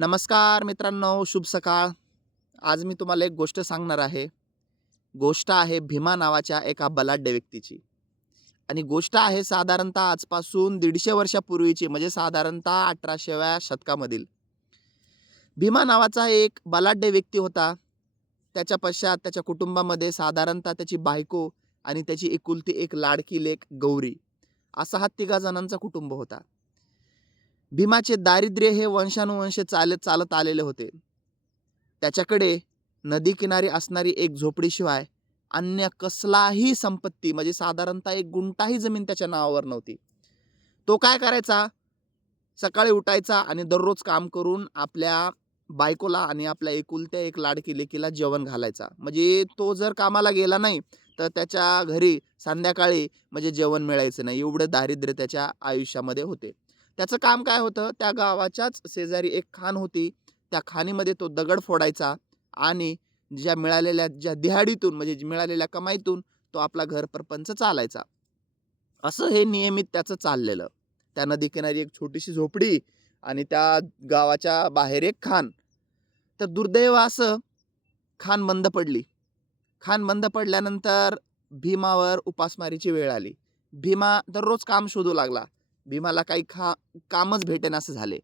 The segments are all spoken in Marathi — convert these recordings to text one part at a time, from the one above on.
नमस्कार मित्रांनो, शुभ सकाळ. आज मी तुम्हाला एक गोष्ट सांगणार आहे. गोष्ट आहे भीमा नावाच्या एका बलाढ्य व्यक्तीची आणि गोष्ट आहे साधारणतः आजपासून 150 वर्षापूर्वीची म्हणजे साधारणतः 1800व्या शतकामधील. भीमा नावाचा एक बलाढ्य व्यक्ती होता. त्याच्या पश्चात त्याच्या कुटुंबामध्ये साधारणतः त्याची बायको आणि त्याची एकुलती एक लाडकी लेक गौरी असा हा तिघा जणांचा कुटुंब होता. भीमाचे दारिद्र्य हे वंशानुवंश चालत चालत आलेले होते. त्याच्याकडे नदी किनारी असणारी एक झोपडीशिवाय अन्य कसलाही संपत्ती म्हणजे साधारणतः एक गुंठाही जमीन त्याच्या नावावर नव्हती. तो काय करायचा? सकाळी उठायचा आणि दररोज काम करून आपल्या बायकोला आणि आपल्या एकुलत्या एक लाडकी लेकीला जेवण घालायचा. म्हणजे तो जर कामाला गेला नाही, तर त्याच्या घरी संध्याकाळी म्हणजे जेवण मिळायचं नाही. एवढं दारिद्र्य त्याच्या आयुष्यामध्ये होते. त्याचं काम काय होतं? त्या गावाच्याच शेजारी एक खाण होती. त्या खाणीमध्ये तो दगड फोडायचा आणि ज्या दिहाडीतून म्हणजे मिळालेल्या कमाईतून तो आपला घर प्रपंच चालायचा. असं हे नियमित त्याचं चाललेलं. त्या नदीकिनारी एक छोटीशी झोपडी आणि त्या गावाच्या बाहेर एक खाण. तर दुर्दैव असं खाण बंद पडली. खाण बंद पडल्यानंतर भीमावर उपासमारीची वेळ आली. भीमा दररोज काम शोधू लागला. भीमाला काही कामच भेटेनासे झाले.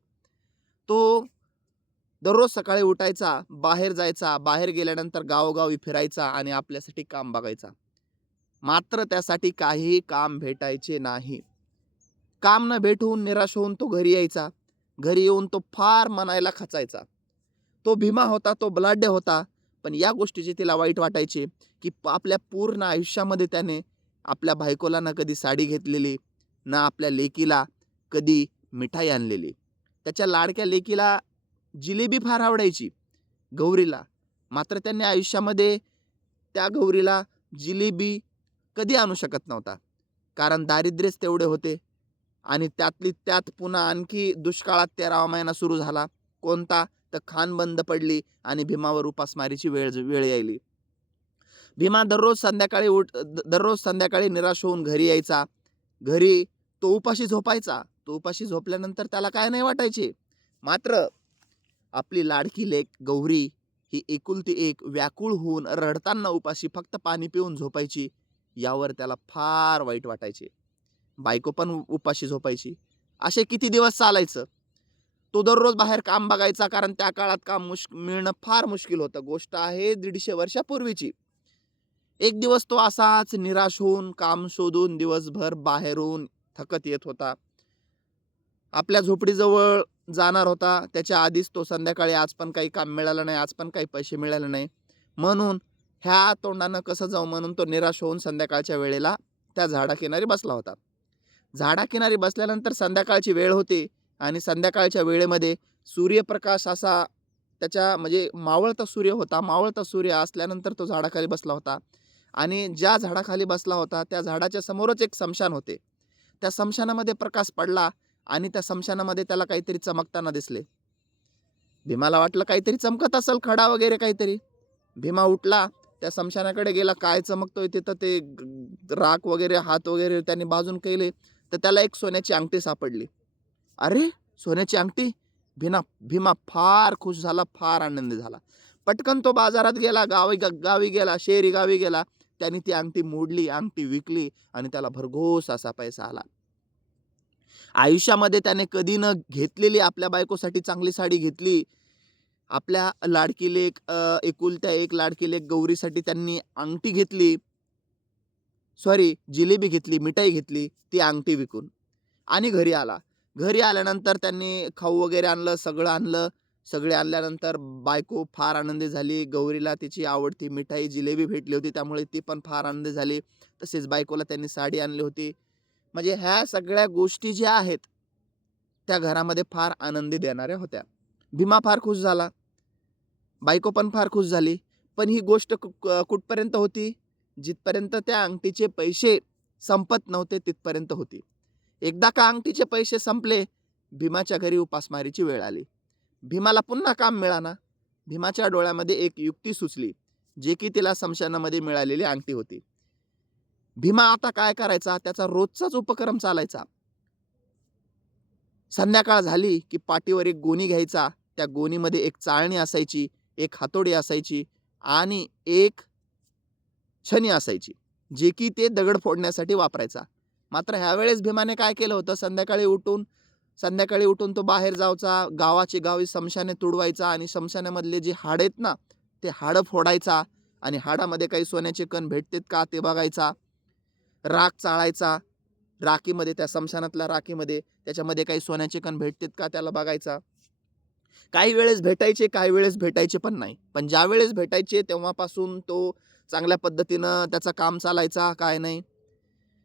तो दररोज सकाळी उठायचा, बाहेर जायचा, बाहेर गेल्यानंतर गावोगावी फिरायचा आणि आपल्यासाठी काम बघायचा. मात्र त्यासाठी काहीही काम भेटायचे नाही. काम न भेटून निराश होऊन तो घरी यायचा. घरी येऊन तो फार मनाला खचायचा. तो भीमा होता, तो बलाढ्य होता. पण या गोष्टीची तिला वाईट वाटायची, की आपल्या पूर्ण आयुष्यामध्ये त्याने आपल्या बायकोला ना कधी साडी घेतलेली, ना आपल्या लेकीला कधी मिठाई आणलेली. त्याच्या लाडक्या लेकीला जिलेबी फार आवडायची, गौरीला. मात्र त्याने आयुष्यामध्ये त्या गौरीला जिलेबी कधी आणू शकत नव्हता. कारण दारिद्र्यच तेवढे होते आणि त्यातली त्यात पुन्हा आणखी दुष्काळात 13वा महिना सुरू झाला. कोणता? तर खाण बंद पडली आणि भीमावर उपासमारीची वेळ यायली. भीमा दररोज संध्याकाळी निराश होऊन घरी यायचा. घरी तो उपाशी झोपायचा. तो उपाशी झोपल्यानंतर त्याला काय नाही वाटायचे. मात्र आपली लाडकी लेक गौरी ही एकुलती एक व्याकुळ होऊन रडताना उपाशी फक्त पाणी पिऊन झोपायची. यावर त्याला फार वाईट वाटायचे. बायको पण उपाशी झोपायची. असे किती दिवस चालायचं? तो दररोज बाहेर काम बघायचा कारण त्या काळात काम मिळणं फार मुश्किल होतं. गोष्ट आहे 150 वर्षापूर्वीची. एक दिवस तो असाच निराश होऊन काम शोधून दिवसभर बाहेरून थकत येत होता. आपल्या झोपडीजवळ जाणार होता. त्याच्या आधीच तो संध्याकाळी आज पण काही काम मिळालं नाही, आज पण काही पैसे मिळाले नाही. म्हणून ह्या तोंडानं कसं जाऊ म्हणून तो निराश होऊन संध्याकाळच्या वेळेला त्या झाडाकिनारी बसला होता. झाडाकिनारी बसल्यानंतर संध्याकाळची वेळ होती आणि संध्याकाळच्या वेळेमध्ये सूर्यप्रकाश असा त्याच्या म्हणजे मावळता सूर्य होता. मावळता सूर्य असल्यानंतर तो झाडाखाली बसला होता आणि ज्या झाडाखाली बसला होता त्या झाडाच्या समोरच एक स्मशान होते. त्या स्मशानामध्ये प्रकाश पडला आणि त्या स्मशानामध्ये त्याला काहीतरी चमकताना दिसले. भीमाला वाटलं काहीतरी चमकत असेल, खडा वगैरे काहीतरी. भीमा उठला, त्या स्मशानाकडे गेला. काय चमकतोय तिथं? ते राख वगैरे, हात वगैरे त्यांनी बाजून केले, तर त्याला एक सोन्याची अंगठी सापडली. अरे, सोन्याची अंगठी! भीमा फार खुश झाला, फार आनंदी झाला. पटकन तो बाजारात गेला, गावी गेला, शहरी गावी गेला. त्याने ती अंगठी मोडली, अंगठी विकली आणि त्याला भरघोस असा पैसा आला. आयुष्यामध्ये त्याने कधी न घेतलेली आपल्या बायकोसाठी चांगली साडी घेतली. आपल्या लाडकी लेक एकुलत्या एक लाडकी लेक गौरीसाठी त्यांनी अंगठी घेतली. जिलेबी घेतली, मिठाई घेतली ती अंगठी विकून आणि घरी आला. घरी आल्यानंतर त्यांनी खाऊ वगैरे आणलं, सगळं आणलं. सगळे आणल्यानंतर बायको फार आनंदी झाली. गौरीला तिची आवडती मिठाई, जिलेबी भेटली होती, त्यामुळे ती पण फार आनंदी झाली. तसेच बायकोला त्यांनी साडी आणली होती. म्हणजे ह्या सगळ्या गोष्टी ज्या आहेत, त्या घरामध्ये फार आनंदी देणाऱ्या होत्या. भीमा फार खुश झाला. बायको पण फार खुश झाली. पण ही गोष्ट कुठपर्यंत होती? जिथपर्यंत त्या अंगठीचे पैसे संपत नव्हते तिथपर्यंत होती. एकदा का अंगठीचे पैसे संपले, भीमाच्या घरी उपासमारीची वेळ आली. भीमाला पुन्हा काम मिळाना. भीमाच्या डोळ्यामध्ये एक युक्ती सुचली, जे की तिला स्मशानामध्ये मिळालेली अंगठी होती. भीमा आता काय करायचा? त्याचा रोजचाच उपक्रम चालायचा. संध्याकाळ झाली की पाठीवर एक गोणी घ्यायचा त्या गोणीमध्ये एक चाळणी असायची, एक हातोडी असायची आणि एक छणी असायची, जे की ते दगड फोडण्यासाठी वापरायचा. मात्र ह्यावेळेस भीमाने काय केलं होतं, संध्याकाळी उठून तो बाहेर जायचा, गावाची गावी स्मशाने तुडवायचा आणि स्मशानामधले जे हाड आहेत ना, ते हाडं फोडायचा आणि हाडामध्ये काही सोन्याचे कण भेटतात का ते बघायचा. राख चाळायचा, राखीमध्ये त्या स्मशानातल्या राखीमध्ये त्याच्यामध्ये काही सोन्याचे कण भेटतात का त्याला बघायचा. काही वेळेस भेटायचे, काही वेळेस भेटायचे पण नाही. पण ज्या वेळेस भेटायचे तेव्हापासून तो चांगल्या पद्धतीनं त्याचं काम चालायचा, काय नाही.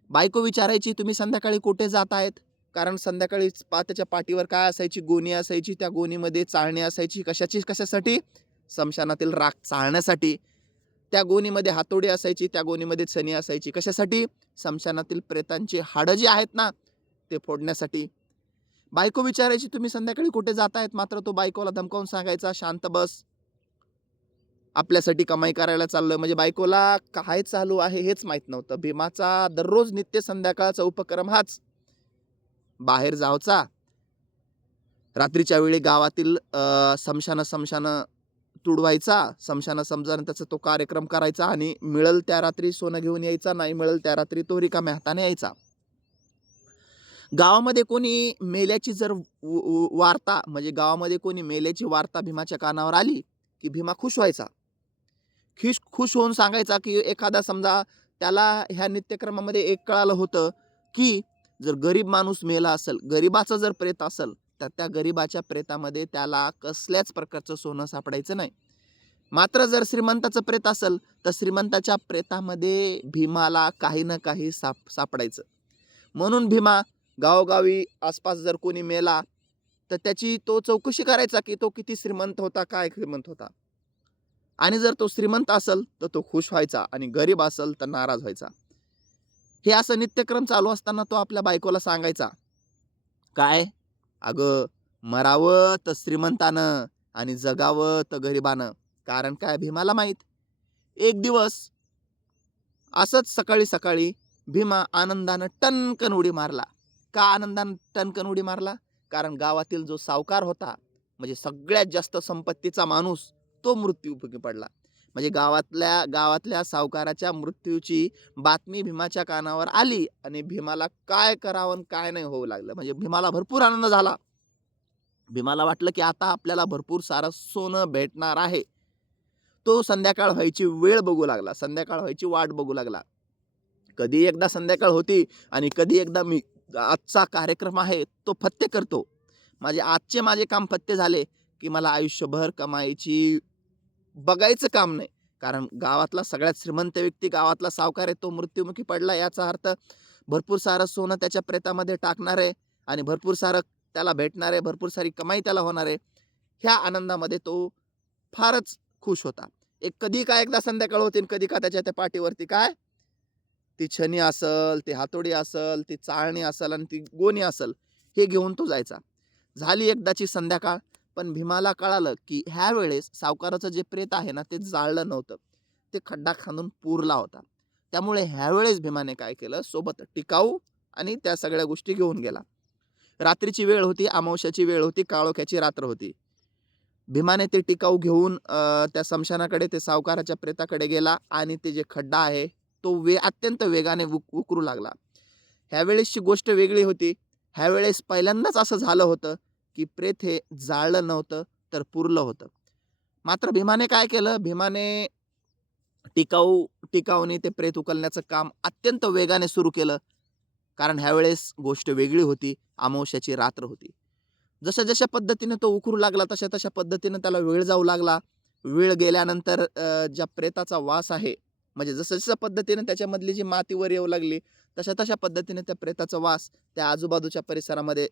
बायको विचारायची, "तुम्ही संध्याकाळी कुठे जात आहेत?" कारण संध्याकाळी त्याच्या पाठीवर काय असायची, गोणी असायची. त्या गोणीमध्ये चाळणी असायची. कशासाठी? स्मशानातील राख चाळण्यासाठी. त्या गोणीमध्ये हातोडी असायची, त्या गोणीमध्ये छणी असायची. कशासाठी? स्मशानातील प्रेतांची हाडं जी आहेत ना, ते फोडण्यासाठी. बायको विचारायची, "तुम्ही संध्याकाळी कुठे जात आहेत?" मात्र तो बायकोला धमकावून सांगायचा, "शांत बस. आपल्यासाठी कमाई करायला चाललोय." म्हणजे बायकोला काय चालू आहे हेच माहीत नव्हतं. भीमाचा दररोज नित्य संध्याकाळचा उपक्रम हाच. बाहेर जायचा, रात्रीच्या वेळी गावातील स्मशानं तुडवायचा, स्मशानं त्याचा तो कार्यक्रम करायचा आणि मिळेल त्या रात्री सोनं घेऊन यायचा, नाही मिळेल त्या रात्री तो रिकाम्या हाताने यायचा. गावामध्ये कोणी मेल्याची जर वार्ता, म्हणजे गावामध्ये कोणी मेल्याची वार्ता भीमाच्या कानावर आली, की भीमा खुश व्हायचा. खुश होऊन सांगायचा, की एखादा समजा त्याला ह्या नित्यक्रमामध्ये एक कळालं होतं, की जर गरीब माणूस मेला असेल, गरिबाचं जर प्रेत असेल, तर त्या गरिबाच्या प्रेतामध्ये त्याला कसल्याच प्रकारचं सोनं सापडायचं नाही. मात्र जर श्रीमंताचं प्रेत असेल, तर श्रीमंताच्या प्रेतामध्ये भीमाला काही ना काही सापडायचं. म्हणून भीमा गावोगावी आसपास जर कोणी मेला, तर त्याची तो चौकशी करायचा, की तो किती श्रीमंत होता, काय श्रीमंत होता. आणि जर तो श्रीमंत असेल, तर तो खुश व्हायचा आणि गरीब असेल तर नाराज व्हायचा. हे असं नित्यक्रम चालू असताना तो आपल्या बायकोला सांगायचा, काय? "अगं, मरावं तर श्रीमंतानं आणि जगावं तर गरिबानं." कारण काय भीमाला माहीत, एक दिवस असंच सकाळी भीमा आनंदानं टनकन उडी मारला. का आनंदानं टनकन उडी मारला? कारण गावातील जो सावकार होता, म्हणजे सगळ्यात जास्त संपत्तीचा माणूस, तो मृत्युमुखी पडला. म्हणजे गावातल्या सावकाराच्या मृत्यूची बातमी भीमाच्या कानावर आली आणि भीमाला काय करावं आणि काय नाही होऊ लागलं. म्हणजे भीमाला भरपूर आनंद झाला. भीमाला वाटलं, की आता आपल्याला भरपूर सारं सोनं भेटणार आहे. तो संध्याकाळ व्हायची वेळ बघू लागला, संध्याकाळ व्हायची वाट बघू लागला. कधी एकदा संध्याकाळ होती आणि कधी एकदा मी आजचा कार्यक्रम आहे तो फत्ते करतो. माझे काम फत्ते झाले, की मला आयुष्यभर कमाईची बघायचं काम नाही. कारण गावातला सगळ्यात श्रीमंत व्यक्ती, गावातला सावकार आहे, तो मृत्युमुखी पडला. याचा अर्थ भरपूर सारं सोनं त्याच्या प्रेतामध्ये टाकणार आहे आणि भरपूर सारं त्याला भेटणार आहे, भरपूर सारी कमाई त्याला होणार आहे. ह्या आनंदामध्ये तो फारच खुश होता. कधी का एकदा संध्याकाळ होती आणि कधी का त्याच्या त्या पाठीवरती काय, ती छणी असल, ती हातोडी असल, ती चाळणी असल आणि ती गोणी असल, हे घेऊन तो जायचा. झाली एकदाची संध्याकाळ, पण भीमाला कळालं, की ह्या वेळेस सावकाराचं जे प्रेत आहे ना, ते जाळलं नव्हतं. ते खड्डा खांदून पुरला होता. त्यामुळे ह्यावेळेस भीमाने काय केलं, सोबत टिकाऊ आणि त्या सगळ्या गोष्टी घेऊन गेला. रात्रीची वेळ होती, अमावास्येची वेळ होती, काळोख्याची रात्र होती. भीमाने ते टिकाऊ घेऊन त्या स्मशानाकडे, ते सावकाराच्या प्रेताकडे गेला आणि ते जे खड्डा आहे, तो अत्यंत वेगाने उकरू लागला. ह्यावेळेसची गोष्ट वेगळी होती. ह्यावेळेस पहिल्यांदाच असं झालं होतं, की प्रेत हे जाळलं नव्हतं, तर पुरलं होतं. मात्र भीमाने काय केलं, भीमाने टिकाऊने ते प्रेत उकलण्याचं काम अत्यंत वेगाने सुरू केलं. कारण ह्यावेळेस गोष्ट वेगळी होती, अमावास्येची रात्र होती. जशा पद्धतीने तो उकरू लागला, तशा पद्धतीने त्याला वेळ जाऊ लागला. वेळ गेल्यानंतर ज्या प्रेताचा वास आहे, म्हणजे जशा पद्धतीने त्याच्यामधली जी माती वर येऊ लागली, तशा पद्धतीने त्या प्रेताचा वास त्या आजूबाजूच्या परिसरामध्ये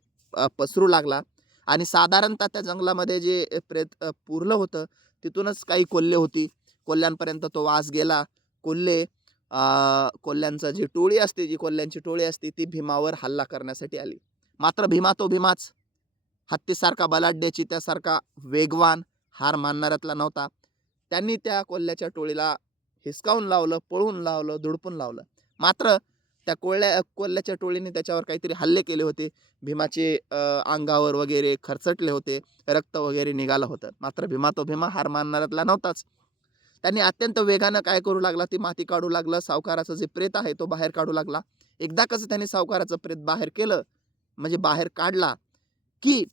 पसरू लागला. आणि साधारणतः त्या जंगलामध्ये जे प्रेत पुरलं होतं, तिथूनच काही कोल्हे होती. कोल्ह्यांपर्यंत तो वास गेला. कोल्ह्यांची जी कोल्ह्यांची टोळी असते, ती भीमावर हल्ला करण्यासाठी आली. मात्र भीमाच. हत्तीसारखा बलाढ्य, चित्यासारखा वेगवान, हार मानणाऱ्यातला नव्हता. त्यांनी त्या कोल्ह्याच्या टोळीला हिसकावून लावलं, पळवून लावलं, धुडपून लावलं. मात्र त्या कोल्ह्याच्या टोळीने त्याच्यावर काहीतरी हल्ले केले होते. भीमाचे अंगावर वगैरे खरचटले होते, रक्त वगैरे निघालं होतं. मात्र भीमा हार मानणाऱ्यातला नव्हताच. त्यांनी अत्यंत वेगानं काय करू लागला, ती माती काढू लागला. सावकाराचं जे प्रेत आहे तो बाहेर काढू लागला. एकदा कसं त्याने सावकाराचं प्रेत बाहेर केलं, म्हणजे बाहेर काढला, की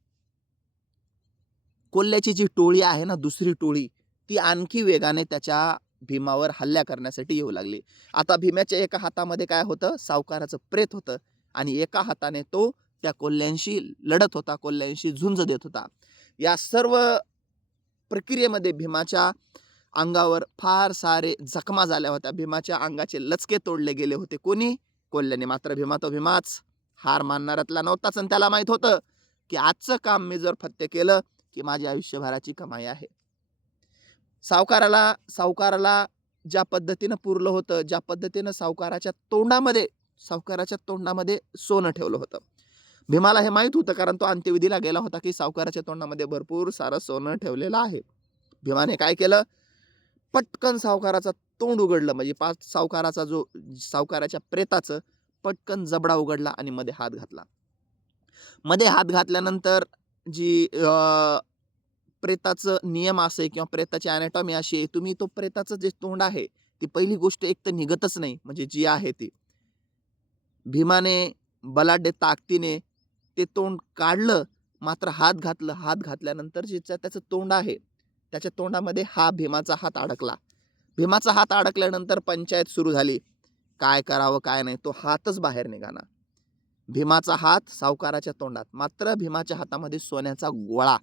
कोल्ह्याची जी टोळी आहे ना, दुसरी टोळी, ती आणखी वेगाने त्याच्या भीमावर हल्ला करण्यासाठी येऊ लागली. आता भीमाच्या एका हातामध्ये काय होतं, सावकाराचं प्रेत होतं आणि एका हाताने तो त्या कोल्ह्यांशी लढत होता, कोल्ह्यांशी झुंज देत होता. या सर्व प्रक्रियेमध्ये भीमाच्या अंगावर फार सारे जखमा झाल्या होत्या. भीमाच्या अंगाचे लचके तोडले गेले होते. कोणी? कोल्ह्याने. मात्र भीमा तो भीमाच, हार मानणाऱ्यातला नव्हताच आणि त्याला माहित होतं की आजचं काम मी जर फत्ते केलं की माझी आयुष्यभराची कमाई आहे. सावकाराला ज्या पद्धतीनं पुरलं होतं, ज्या पद्धतीनं सावकाराच्या तोंडामध्ये सोनं ठेवलं होतं. भीमाला हे माहित होतं, कारण तो अंत्यविधीला गेला होता की सावकाराच्या तोंडामध्ये भरपूर सारं सोनं ठेवलेलं आहे. भीमाने काय केलं, पटकन सावकाराचं तोंड उघडलं, म्हणजे सावकाराच्या प्रेताचं पटकन जबडा उघडला आणि मध्ये हात घातला. मध्ये हात घातल्यानंतर जी प्रेताचं नियम असे किंवा प्रेताची ॲनाटॉमी अशी आहे, तुम्ही तो प्रेताचं जे तोंड आहे, ती पहिली गोष्ट एक तर निघतच नाही, म्हणजे जी आहे ती. भीमाने बलाढ्य ताकदीने ते तोंड काढलं, मात्र हात घातल्यानंतर जे त्याचं तोंड आहे, त्याच्या तोंडामध्ये भीमाचा हात अडकला. भीमाचा हात अडकल्यानंतर पंचायत सुरू झाली. काय करावं काय नाही, तो हातच बाहेर निघाला. भीमाचा हात सावकाराच्या तोंडात, मात्र भीमाच्या हातामध्ये सोन्याचा गोळा,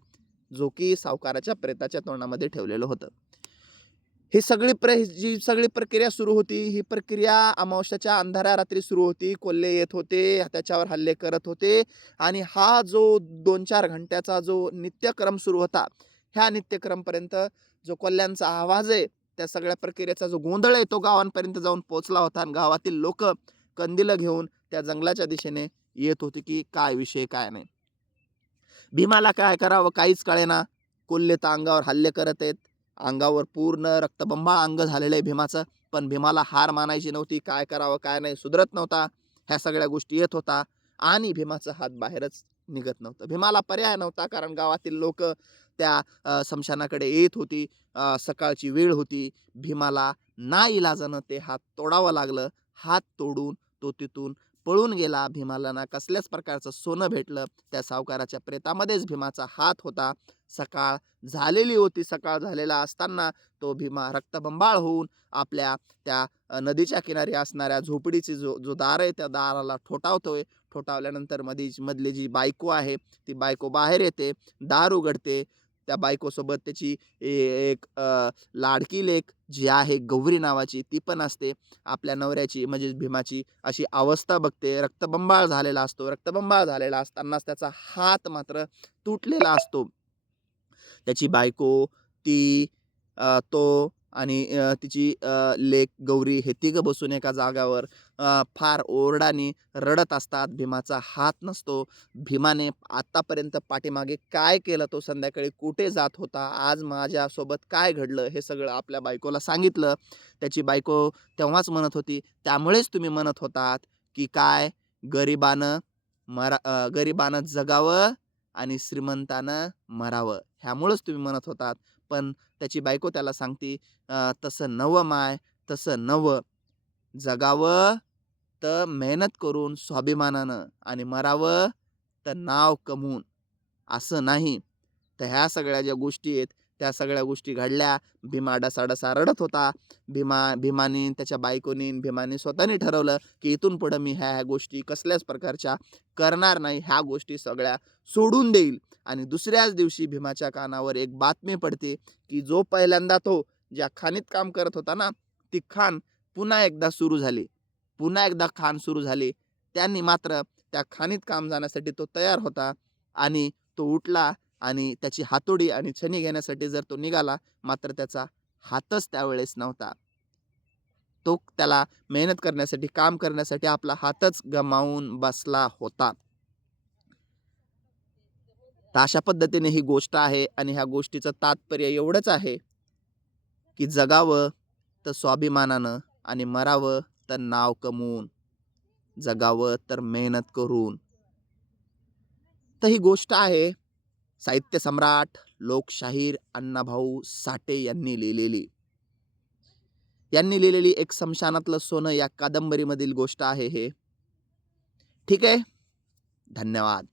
जो की सावकाराच्या प्रेताच्या तोंडामध्ये ठेवलेलं होतं. ही जी सगळी प्रक्रिया सुरू होती, ही प्रक्रिया अमावस्याच्या अंधाऱ्या रात्री सुरू होती. कोल्हे येत होते, त्याच्यावर हल्ले करत होते आणि हा जो 2-4 घंट्याचा जो नित्यक्रम सुरू होता, ह्या नित्यक्रमपर्यंत जो कोल्ह्यांचा आवाज आहे, त्या सगळ्या प्रक्रियेचा जो गोंधळ आहे, तो गावांपर्यंत जाऊन पोहोचला होता आणि गावातील लोक कंदील घेऊन त्या जंगलाच्या दिशेने येत होते की काय विषय काय नाही. भीमाला काय करावं काहीच कळेना. कोल्हे तर अंगावर हल्ले करत आहेत, अंगावर पूर्ण रक्तबंबाळ अंग झालेलं आहे भीमाचं, पण भीमाला हार मानायची नव्हती. काय करावं काय नाही सुधरत नव्हता. ह्या सगळ्या गोष्टी येत होता आणि भीमाचा हात बाहेरच निघत नव्हतं. भीमाला पर्याय नव्हता, कारण गावातील लोक त्या स्मशानाकडे येत होती. सकाळची वेळ होती. भीमाला नाईलाजानं ते हात तोडावं लागलं. हात तोडून तो तिथून पळून गेला. भीमाला ना कसल्याच प्रकारचं सोनं भेटलं. त्या सावकाराच्या प्रेतामध्येच भीमाचा हात होता. सकाळ झालेली होती. सकाळ झालेला असताना तो भीमा रक्तबंबाळ होऊन आपल्या त्या नदीच्या किनारी असणाऱ्या झोपडीची जो दार आहे, त्या दाराला ठोठावतोय. ठोठावल्यानंतर मधली जी बायको आहे, ती बायको बाहेर येते, दार उघडते. त्या बायकोसोबत त्याची एक लाडकी लेक जी आहे गौरी नावाची, ती पण असते. आपल्या नवऱ्याची म्हणजे भीमाची अशी अवस्था बघते. रक्तबंबाळ झालेला असतो. रक्तबंबाळ झालेला असतानाच त्याचा हात मात्र तुटलेला असतो. त्याची बायको, तो आणि तिची लेक गौरी हे तिघं बसून एका जागावर फार ओरडाने रडत असतात. भीमाचा हात नसतो. भीमाने आतापर्यंत पाठीमागे काय केलं, तो संध्याकाळी कुठे जात होता, आज माझ्यासोबत काय घडलं, हे सगळं आपल्या बायकोला सांगितलं. त्याची बायको तेव्हाच म्हणत होती, त्यामुळेच तुम्ही म्हणत होतात की काय गरिबानं जगावं आणि श्रीमंतानं मरावं, ह्यामुळंच तुम्ही म्हणत होतात. पण त्याची बायको त्याला सांगते, तसं नवं माय, तसं नवं. जगावं तर मेहनत करून स्वाभिमानानं आणि मरावं तर नाव कमवून, असं नाही. तर ह्या सगळ्या ज्या गोष्टी आहेत, त्या सगळ्या गोष्टी घडल्या. भीमा डसाडसा रडत होता. भीमाने, त्याच्या बायकोनी, भीमाने स्वतःने ठरवलं की इथून पुढं मी ह्या गोष्टी कसल्याच प्रकारच्या करणार नाही. ह्या गोष्टी सगळ्या सोडून देईल. आणि दुसऱ्याच दिवशी भीमाच्या कानावर एक बातमी पडते की जो पहिल्यांदा तो ज्या खाणीत काम करत होता ना, ती खाण पुन्हा एकदा सुरू झाली. खाण सुरू झाली. त्यांनी मात्र त्या खाणीत काम जाण्यासाठी तो तयार होता आणि तो उठला आणि त्याची हातोडी आणि छणी घेण्यासाठी जर तो निघाला, मात्र त्याचा हातच त्यावेळेस नव्हता. तो त्याला मेहनत करण्यासाठी, काम करण्यासाठी आपला हातच गमावून बसला होता. तर अशा पद्धतीने ही गोष्ट आहे आणि ह्या गोष्टीचं तात्पर्य एवढंच आहे की जगावं तर स्वाभिमानानं आणि मरावं तर नाव कमवून. जगावं तर मेहनत करून. तर ही गोष्ट आहे साहित्य सम्राट, लोकशाहीर अण्णाभाऊ साठे यांनी लिहिलेली. यांनी लिहिलेली एक स्मशानातलं सोनं या कादंबरीमधील गोष्ट आहे हे. ठीक आहे. धन्यवाद.